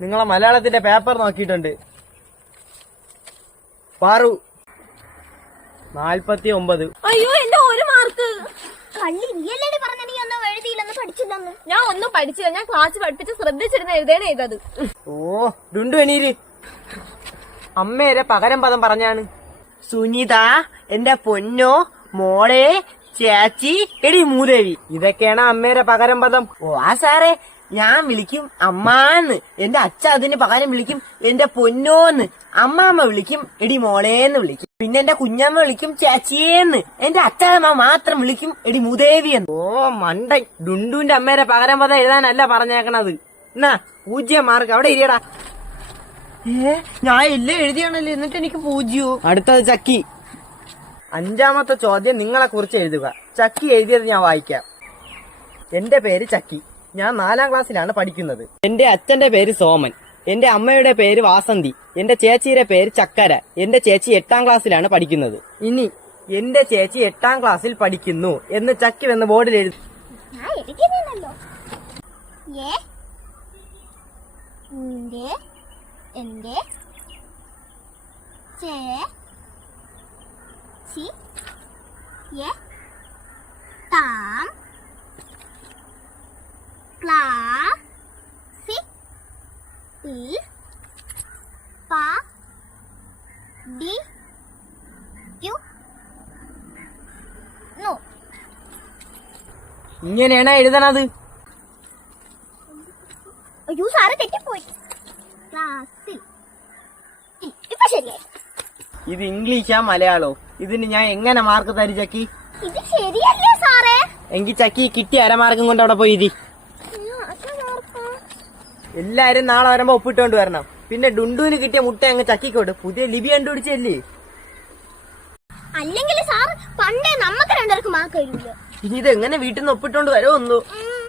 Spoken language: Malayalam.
നിങ്ങളെ മലയാളത്തിന്റെ പേപ്പർ നോക്കിയിട്ടുണ്ട്. പാറു. നാൽപ്പത്തി ഒമ്പത് അയ്യോ എന്റെ ഒരു മാർക്ക് പഠിച്ചില്ല ഞാൻ ക്ലാസ് പഠിപ്പിച്ച് ശ്രദ്ധിച്ചിരുന്ന എഴുതേണ ചെയ്തത്. ഓ ഡുണ്ടു എണീര് അമ്മേരെ പകരം പദം പറഞ്ഞാണ്. സുനിത എന്റെ പൊന്നോ മോളെ ചേച്ചി എടി മൂദേവി ഇതൊക്കെയാണ് അമ്മയുടെ പകരം പദം. ഓ ആ സാറേ ഞാൻ വിളിക്കും അമ്മാന്ന്. എന്റെ അച്ഛ അതിന് പകരം വിളിക്കും എന്റെ പൊന്നോന്ന്. അമ്മാമ്മ വിളിക്കും എടി മോളേന്ന് വിളിക്കും. പിന്നെ എന്റെ കുഞ്ഞമ്മ വിളിക്കും ചേച്ചിയേന്ന്. എന്റെ അച്ഛനമ്മ മാത്രം വിളിക്കും എടി മൂദേവി എന്ന് ഓ മണ്ടൻ. ഡുണ്ടുവിന്റെ അമ്മേരെ പകരം പദം എഴുതാനല്ല പറഞ്ഞേക്കണത്. എന്നാ പൂജ്യം മാർക്ക് അവിടെ ഇരിയടാ. ഏ ഞാൻ എല്ലാം എഴുതിയാണല്ലോ എന്നിട്ട് എനിക്ക് പൂജ്യോ? അടുത്തത് ചക്കി. അഞ്ചാമത്തെ ചോദ്യം നിങ്ങളെ കുറിച്ച് എഴുതുക. ചക്കി എഴുതിയത് ഞാൻ വായിക്കാം. എന്റെ പേര് ചക്കി. ഞാൻ നാലാം ക്ലാസ്സിലാണ് പഠിക്കുന്നത്. എന്റെ അച്ഛന്റെ പേര് സോമൻ. എന്റെ അമ്മയുടെ പേര് വാസന്തി. എന്റെ ചേച്ചിയുടെ പേര് ചക്കര. എന്റെ ചേച്ചി എട്ടാം ക്ലാസ്സിലാണ് പഠിക്കുന്നത്. ഇനി എന്റെ ചേച്ചി എട്ടാം ക്ലാസ്സിൽ പഠിക്കുന്നു എന്ന് ചക്കി വന്ന് ബോർഡിൽ എഴുതി. എന്റെ ചേ ചി യെ താം ക്ലാ സി ഇ പ ഡി യു നോ ഇങ്ങനെയാണ് എഴുതണത് അയ്യോ സാറ് തെറ്റിപ്പോയി ക്ലാസ്സിൽ ഇ- ഇപ്പൊ ശരിയായി ഇത് ഇംഗ്ലീഷാ മലയാളോ? ഇതിന് ഞാൻ എങ്ങനെ മാർക്ക് തരും ചക്കി? ഇത് ശരിയല്ലേ സാറേ? എങ്കിൽ ചക്കി കിട്ടി അരമാർക്കും കൊണ്ട് അവിടെ പോയി. എല്ലാരും നാളെ വരുമ്പോ ഒപ്പിട്ടോണ്ട് വരണം. പിന്നെ ഡുണ്ടുവിന് കിട്ടിയ മുട്ട അങ്ങ് ചക്കിക്കോട്ട് പുതിയ ലിപി കണ്ടുപിടിച്ചല്ലേ? അല്ലെങ്കിൽ സാർ പണ്ടേ നമുക്ക് രണ്ടുപേർക്ക് മാർക്ക് ഇനി ഇത് എങ്ങനെ വീട്ടിൽ നിന്ന് ഒപ്പിട്ടോണ്ട് വരുമോ ഒന്നു